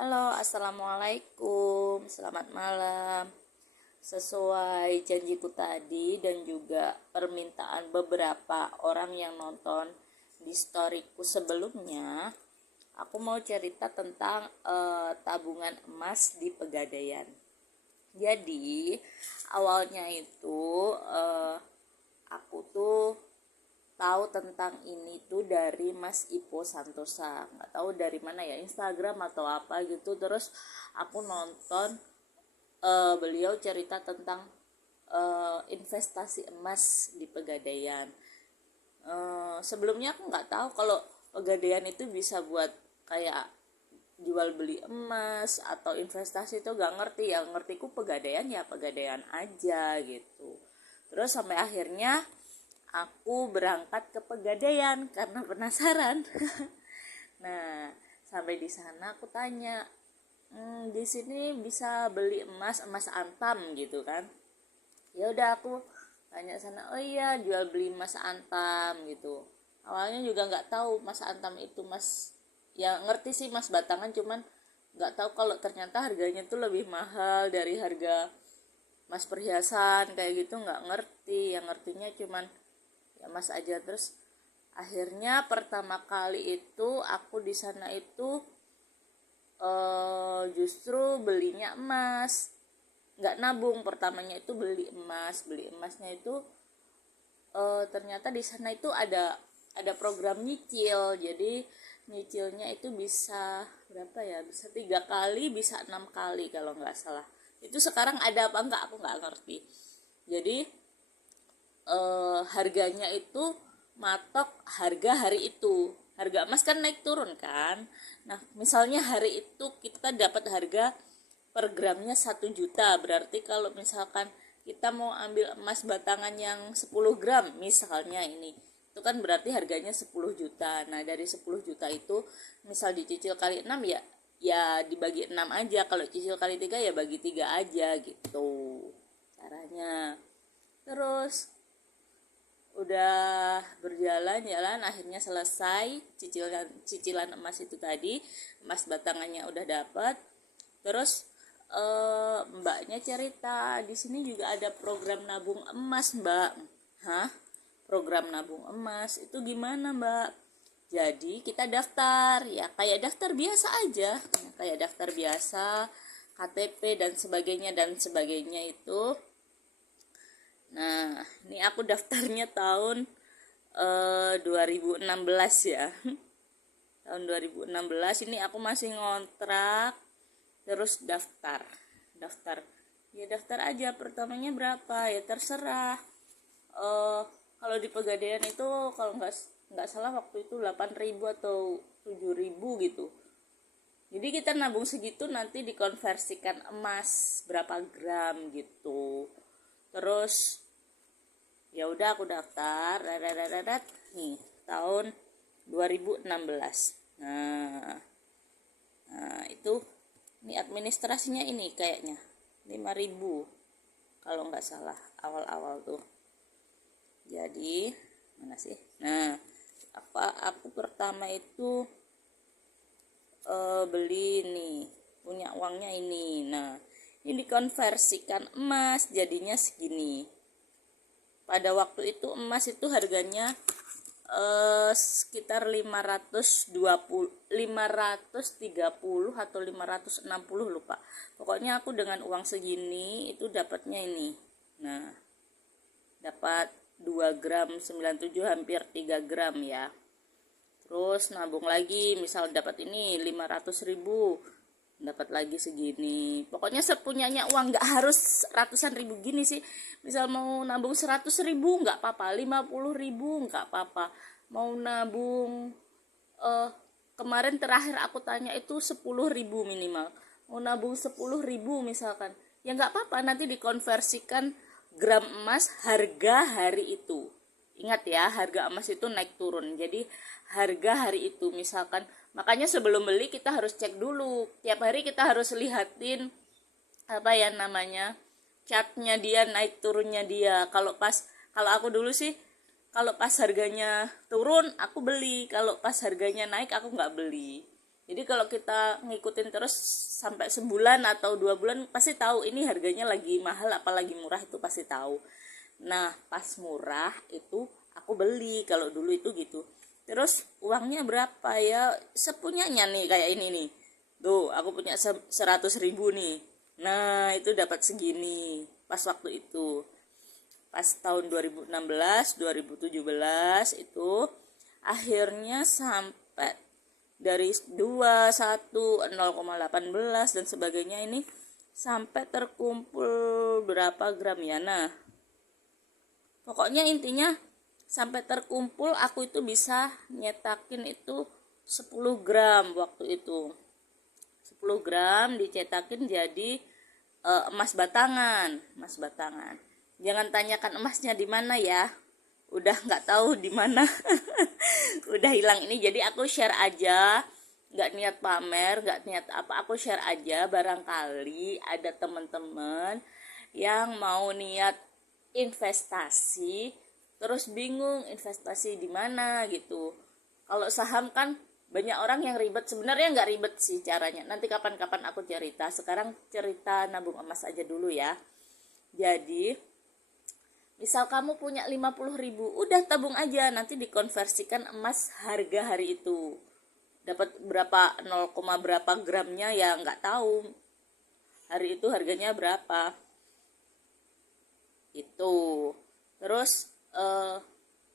Halo, assalamualaikum, selamat malam. Sesuai janjiku tadi dan juga permintaan beberapa orang yang nonton di storyku sebelumnya, aku mau cerita tentang tabungan emas di Pegadaian. Jadi awalnya itu aku tuh tahu tentang ini tuh dari Mas Ipo Santosa, nggak tahu dari mana ya, Instagram atau apa gitu. Terus aku nonton beliau cerita tentang investasi emas di Pegadaian. Sebelumnya aku nggak tahu kalau Pegadaian itu bisa buat kayak jual beli emas atau investasi, itu gak ngerti. Ya ngertiku Pegadaian ya Pegadaian aja gitu. Terus sampai akhirnya aku berangkat ke Pegadaian karena penasaran. Nah, sampai di sana aku tanya, di sini bisa beli emas antam gitu kan. Ya udah aku tanya sana, oh iya jual beli emas antam gitu. Awalnya juga nggak tahu mas antam itu mas, ya ngerti sih mas batangan, cuman nggak tahu kalau ternyata harganya tuh lebih mahal dari harga mas perhiasan kayak gitu. Nggak ngerti, yang ngertinya cuman ya mas aja. Terus akhirnya pertama kali itu aku di sana itu justru belinya emas, nggak nabung. Pertamanya itu beli emasnya itu ternyata di sana itu ada program nyicil. Jadi nyicilnya itu bisa berapa ya, bisa 3 kali, bisa 6 kali kalau nggak salah. Itu sekarang ada apa enggak aku nggak ngerti. Jadi harganya itu matok harga hari itu. Harga emas kan naik turun kan. Nah misalnya hari itu kita dapat harga per gramnya 1 juta, berarti kalau misalkan kita mau ambil emas batangan yang 10 gram misalnya, ini itu kan berarti harganya 10 juta. Nah dari 10 juta itu misal dicicil kali 6 ya, ya dibagi 6 aja. Kalau cicil kali 3 ya bagi 3 aja gitu caranya. Terus udah berjalan akhirnya selesai cicilan emas itu tadi. Emas batangannya udah dapat. Terus mbaknya cerita di sini juga ada program nabung emas, Mbak. Hah? Program nabung emas itu gimana, Mbak? Jadi kita daftar ya kayak daftar biasa aja, kayak daftar biasa, KTP dan sebagainya itu. Nah, ini aku daftarnya tahun 2016 ya. Tahun 2016 ini aku masih ngontrak. Terus daftar. Ya daftar aja, pertamanya berapa? Ya terserah. Kalau di Pegadaian itu kalau nggak salah waktu itu 8.000 atau 7.000 gitu. Jadi kita nabung segitu nanti dikonversikan emas berapa gram gitu. Terus ya udah aku daftar nih tahun 2016. Nah itu ini administrasinya ini kayaknya 5.000 kalau nggak salah awal-awal tuh. Jadi mana sih? Nah aku pertama itu beli nih, punya uangnya ini. Nah ini dikonversikan emas jadinya segini. Pada waktu itu emas itu harganya sekitar 530 atau 560 lupa. Pokoknya aku dengan uang segini itu dapatnya ini. Nah dapat 2 gram 97, hampir 3 gram ya. Terus nabung lagi, misal dapat ini 500.000, dapat lagi segini. Pokoknya sepunyanya uang, nggak harus ratusan ribu gini sih. Misal mau nabung 100.000 nggak apa-apa, 50.000 nggak apa-apa. Mau nabung kemarin terakhir aku tanya itu 10.000 minimal. Mau nabung 10.000 misalkan, ya nggak apa-apa, nanti dikonversikan gram emas harga hari itu. Ingat ya, harga emas itu naik turun. Jadi harga hari itu misalkan, makanya sebelum beli kita harus cek dulu. Tiap hari kita harus lihatin apa ya namanya, chartnya dia, naik turunnya dia. Kalau aku dulu sih, kalau pas harganya turun aku beli, kalau pas harganya naik aku nggak beli. Jadi kalau kita ngikutin terus sampai sebulan atau 2 bulan pasti tahu ini harganya lagi mahal apa lagi murah, itu pasti tahu. Nah pas murah itu aku beli, kalau dulu itu gitu. Terus uangnya berapa ya, sepunyanya nih, kayak ini nih tuh, aku punya 100.000 nih. Nah itu dapat segini pas waktu itu, pas tahun 2016 2017 itu akhirnya sampai dari 2 1 0,18 dan sebagainya, ini sampai terkumpul berapa gram ya. Nah pokoknya intinya sampai terkumpul aku itu bisa nyetakin itu 10 gram waktu itu. 10 gram dicetakin jadi emas batangan. Jangan tanyakan emasnya di mana ya, udah nggak tahu di mana. Udah hilang ini. Jadi aku share aja, nggak niat pamer, nggak niat apa, aku share aja, barangkali ada teman-teman yang mau niat investasi terus bingung investasi di mana gitu. Kalau saham kan banyak orang yang ribet, sebenarnya nggak ribet sih caranya, nanti kapan-kapan aku cerita. Sekarang cerita nabung emas aja dulu ya. Jadi misal kamu punya 50.000, udah tabung aja, nanti dikonversikan emas harga hari itu. Dapat berapa, 0, berapa gramnya ya nggak tahu. Hari itu harganya berapa. Itu. Terus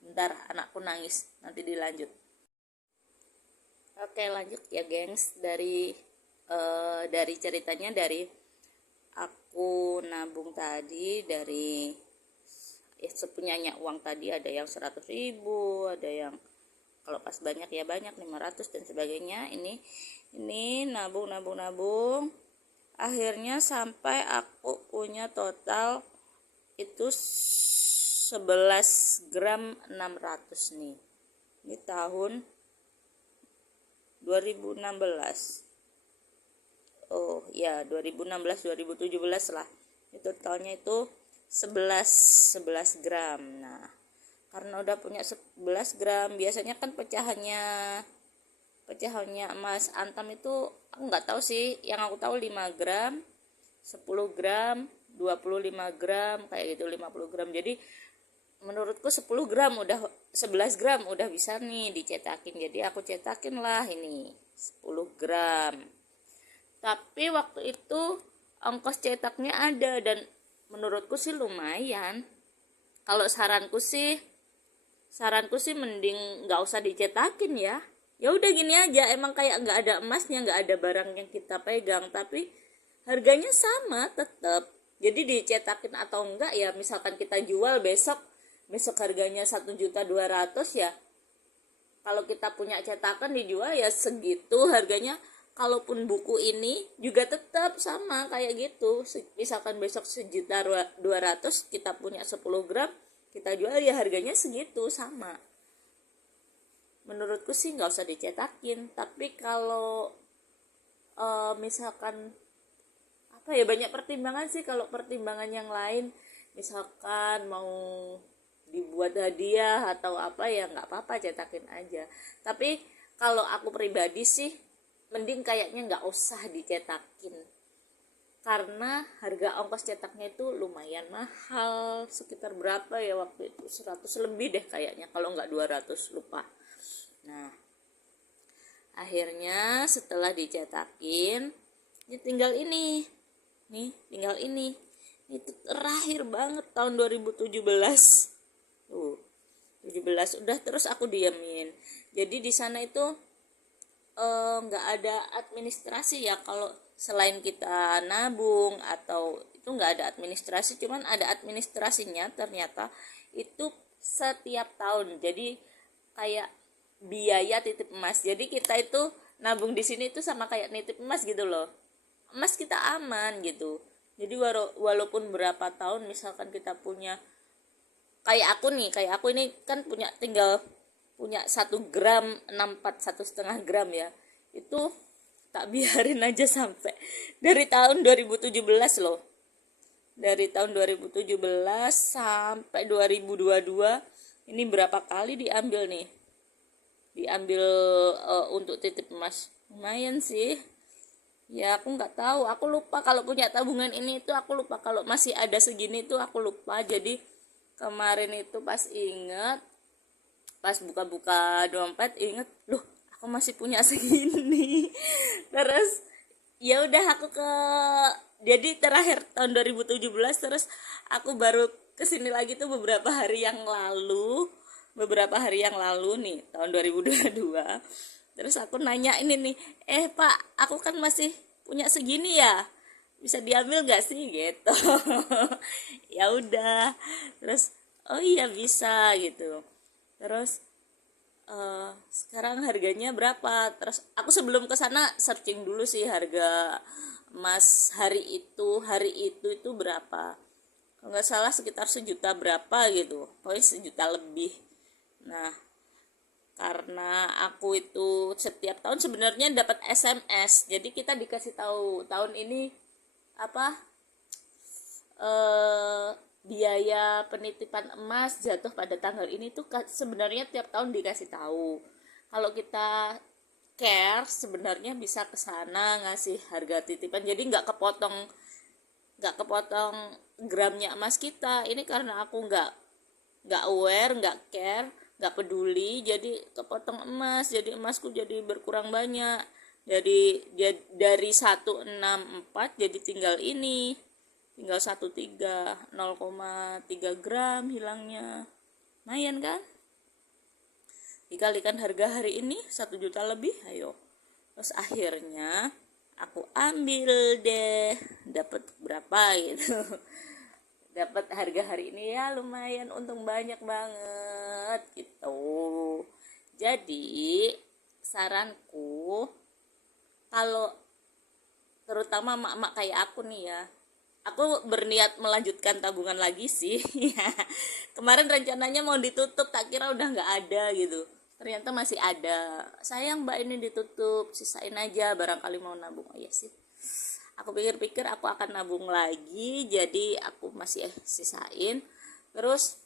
bentar, anakku nangis, nanti dilanjut. Oke, lanjut ya, gengs. Dari ceritanya, dari aku nabung tadi, dari sepunyanya uang tadi, ada yang 100.000, ada yang kalau pas banyak ya banyak 500 dan sebagainya. Ini nabung, akhirnya sampai aku punya total itu 11 gram 600 nih. Ini tahun 2016. Oh ya, 2016 2017 lah. Ini totalnya itu 11 gram. Nah, karena udah punya 11 gram, biasanya kan pecahannya emas antam itu aku nggak tahu sih, yang aku tahu 5 gram, 10 gram, 25 gram, kayak gitu, 50 gram. Jadi menurutku 10 gram udah, 11 gram udah bisa nih dicetakin. Jadi aku cetakin lah ini 10 gram. Tapi waktu itu ongkos cetaknya ada, dan menurutku sih lumayan. Kalau saranku sih mending nggak usah dicetakin ya. Ya udah gini aja, emang kayak nggak ada emasnya, nggak ada barang yang kita pegang, tapi harganya sama tetap. Jadi dicetakin atau enggak ya, misalkan kita jual besok harganya 1.200.000 ya, kalau kita punya cetakan dijual ya segitu harganya. Kalaupun buku ini juga tetap sama kayak gitu, misalkan besok 1.200.000 kita punya 10 gram, kita jual ya harganya segitu, sama. Menurutku sih nggak usah dicetakin. Tapi kalau misalkan apa ya, banyak pertimbangan sih. Kalau pertimbangan yang lain, misalkan mau dibuat hadiah atau apa, ya nggak apa-apa, cetakin aja. Tapi kalau aku pribadi sih mending kayaknya nggak usah dicetakin, karena harga ongkos cetaknya itu lumayan mahal. Sekitar berapa ya waktu itu, 100 lebih deh kayaknya, kalau nggak 200, lupa. Nah akhirnya setelah dicetakin, ya tinggal ini itu terakhir banget tahun 2017 tuh, 17 udah. Terus aku diamin. Jadi di sana itu nggak ada administrasi ya, kalau selain kita nabung atau itu nggak ada administrasi, cuman ada administrasinya ternyata itu setiap tahun. Jadi kayak biaya titip emas. Jadi kita itu nabung di sini itu sama kayak nitip emas gitu loh. Emas kita aman gitu. Jadi walaupun berapa tahun, misalkan kita punya, kayak aku ini kan tinggal punya 1 gram 64, 1,5 gram ya, itu tak biarin aja sampai dari tahun 2017 loh. Dari tahun 2017 sampai 2022 ini berapa kali diambil nih, untuk titip emas. lumayan sih. Ya aku nggak tahu, aku lupa kalau punya tabungan ini itu, aku lupa kalau masih ada segini tuh, aku lupa. Jadi kemarin itu pas inget, pas buka-buka dompet inget, loh aku masih punya segini. Terus ya udah aku jadi terakhir tahun 2017, terus aku baru kesini lagi tuh beberapa hari yang lalu nih tahun 2022. Terus aku nanya ini nih, Pak, aku kan masih punya segini ya, bisa diambil gak sih gitu. Ya udah, terus oh iya bisa gitu. Terus sekarang harganya berapa? Terus aku sebelum ke sana searching dulu sih harga emas hari itu berapa. Kalau nggak salah sekitar 1 juta berapa gitu, pokoknya 1 juta lebih. Nah, karena aku itu setiap tahun sebenarnya dapat SMS, jadi kita dikasih tahu tahun ini apa, eh, biaya penitipan emas jatuh pada tanggal ini tuh sebenarnya tiap tahun dikasih tahu. Kalau kita care sebenarnya bisa ke sana ngasih harga titipan, jadi nggak kepotong gramnya emas kita. Ini karena aku nggak aware, nggak care, nggak peduli, jadi kepotong emas, jadi emasku jadi berkurang banyak. Jadi dari 164 jadi tinggal 0,3 gram hilangnya. Lumayan kan? Dikalikan harga hari ini 1 juta lebih, ayo. Terus akhirnya aku ambil deh, dapat berapa gitu. Dapat harga hari ini ya lumayan, untung banyak banget gitu. Jadi saranku, kalau terutama mak-mak kayak aku nih ya, aku berniat melanjutkan tabungan lagi sih. Kemarin rencananya mau ditutup, tak kira udah nggak ada gitu, ternyata masih ada. Sayang mbak, ini ditutup, sisain aja, barangkali mau nabung. Oh iya sih, aku pikir-pikir aku akan nabung lagi, jadi aku masih sisain. Terus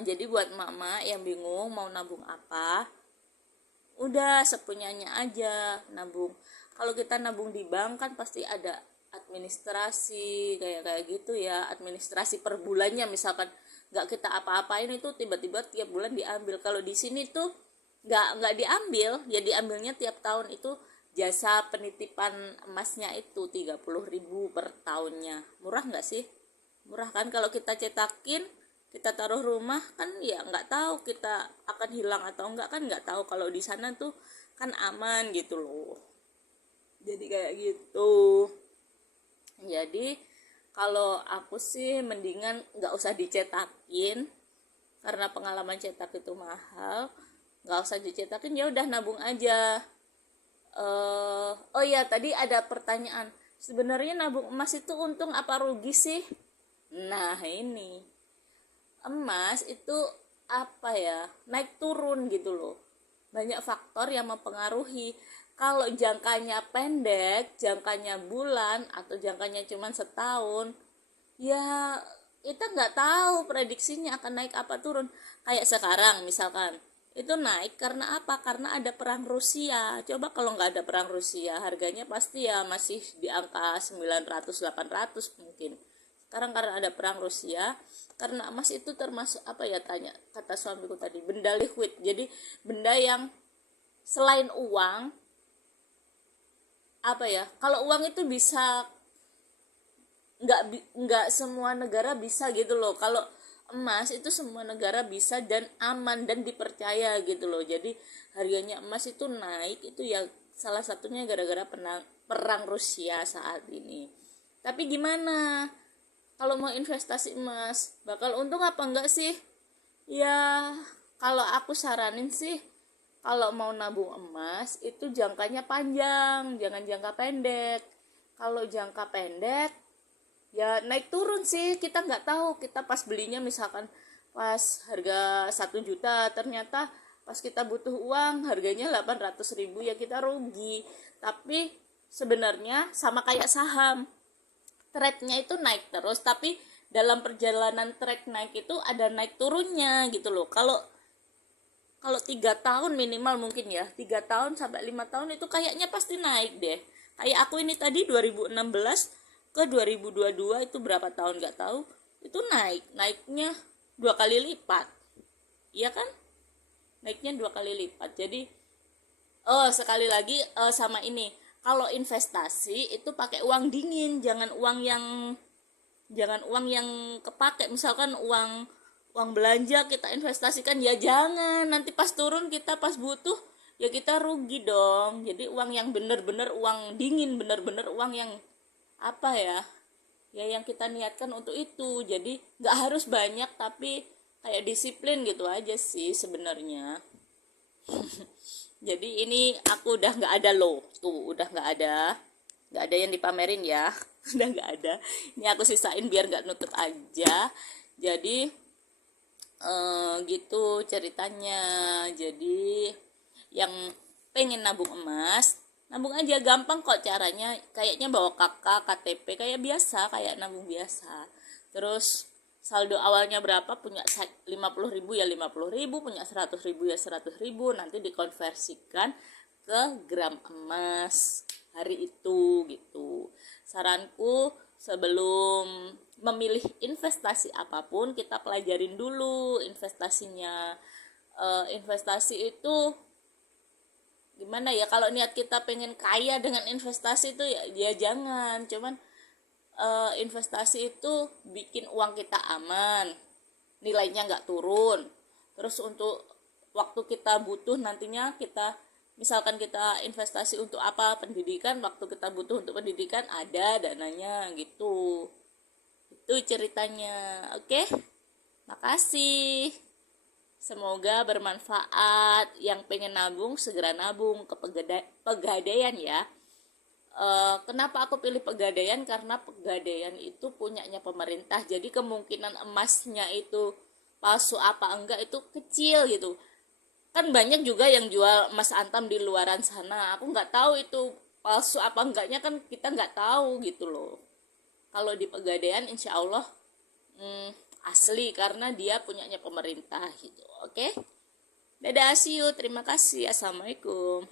jadi buat mama yang bingung mau nabung apa, udah sepunyanya aja nabung. Kalau kita nabung di bank kan pasti ada administrasi kayak gitu ya, administrasi per bulannya. Misalkan nggak kita apa-apain itu tiba-tiba tiap bulan diambil. Kalau di sini tuh nggak diambil, ya diambilnya tiap tahun. Itu jasa penitipan emasnya itu 30.000 per tahunnya. Murah nggak sih? Murah kan? Kalau kita cetakin, kita taruh rumah kan ya nggak tahu kita akan hilang atau enggak, kan nggak tahu. Kalau di sana tuh kan aman gitu loh, jadi kayak gitu. Jadi kalau aku sih mendingan nggak usah dicetakin, karena pengalaman cetak itu mahal. Nggak usah dicetakin, ya udah nabung aja. Oh ya, tadi ada pertanyaan, sebenarnya nabung emas itu untung apa rugi sih? Nah ini, emas itu apa ya, naik turun gitu loh, banyak faktor yang mempengaruhi. Kalau jangkanya pendek, jangkanya bulan atau jangkanya cuma setahun, ya kita nggak tahu prediksinya akan naik apa turun. Kayak sekarang misalkan itu naik karena apa? Karena ada perang Rusia. Coba kalau nggak ada perang Rusia, harganya pasti ya masih di angka 900-800 mungkin. Sekarang karena ada perang Rusia, karena emas itu termasuk apa ya, tanya kata suamiku tadi, benda liquid. Jadi benda yang selain uang, apa ya, kalau uang itu bisa nggak semua negara bisa gitu loh. Kalau emas itu semua negara bisa dan aman dan dipercaya gitu loh. Jadi harganya emas itu naik itu ya salah satunya gara-gara perang Rusia saat ini. Tapi gimana kalau mau investasi emas, bakal untung apa enggak sih? Ya kalau aku saranin sih, kalau mau nabung emas itu jangkanya panjang, jangan jangka pendek. Kalau jangka pendek ya naik turun sih, kita nggak tahu. Kita pas belinya misalkan pas harga 1 juta, ternyata pas kita butuh uang harganya 800.000, ya kita rugi. Tapi sebenarnya sama kayak saham, tracknya itu naik terus, tapi dalam perjalanan track naik itu ada naik turunnya gitu loh. Kalau kalau 3 tahun minimal mungkin ya, 3 tahun sampai 5 tahun itu kayaknya pasti naik deh. Kayak aku ini tadi 2016 ke 2022 itu berapa tahun nggak tahu, itu naiknya 2 kali lipat, iya kan? Naiknya 2 kali lipat. Jadi sekali lagi sama ini, kalau investasi itu pakai uang dingin, jangan uang yang kepake. Misalkan uang belanja kita investasikan, ya jangan, nanti pas turun kita pas butuh ya kita rugi dong. Jadi uang yang bener-bener uang dingin, bener-bener uang yang apa ya, ya yang kita niatkan untuk itu. Jadi nggak harus banyak, tapi kayak disiplin gitu aja sih sebenarnya. Jadi ini aku udah nggak ada loh, tuh udah nggak ada yang dipamerin ya. Udah nggak ada, ini aku sisain biar nggak nutup aja. Jadi gitu ceritanya. Jadi yang pengen nabung emas, nabung aja, gampang kok caranya. Kayaknya bawa kakak KTP kayak biasa, kayak nabung biasa. Terus saldo awalnya berapa, punya 50.000 ya 50.000, punya 100.000 ya 100.000, nanti dikonversikan ke gram emas hari itu gitu. Saranku, sebelum memilih investasi apapun, kita pelajarin dulu investasinya. Investasi itu gimana ya, kalau niat kita pengen kaya dengan investasi itu ya jangan. Cuman investasi itu bikin uang kita aman, nilainya nggak turun. Terus untuk waktu kita butuh nantinya, kita misalkan kita investasi untuk apa, pendidikan, waktu kita butuh untuk pendidikan ada dananya gitu. Itu ceritanya. Oke, makasih, semoga bermanfaat. Yang pengen nabung segera nabung ke pegadaian ya. Kenapa aku pilih pegadaian? Karena pegadaian itu punyanya pemerintah, jadi kemungkinan emasnya itu palsu apa enggak itu kecil gitu. Kan banyak juga yang jual emas antam di luaran sana, aku nggak tahu itu palsu apa enggaknya, kan kita nggak tahu gitu loh. Kalau di pegadaian insya Allah asli, karena dia punyanya pemerintah gitu. Oke, dadah, see you, terima kasih, assalamualaikum.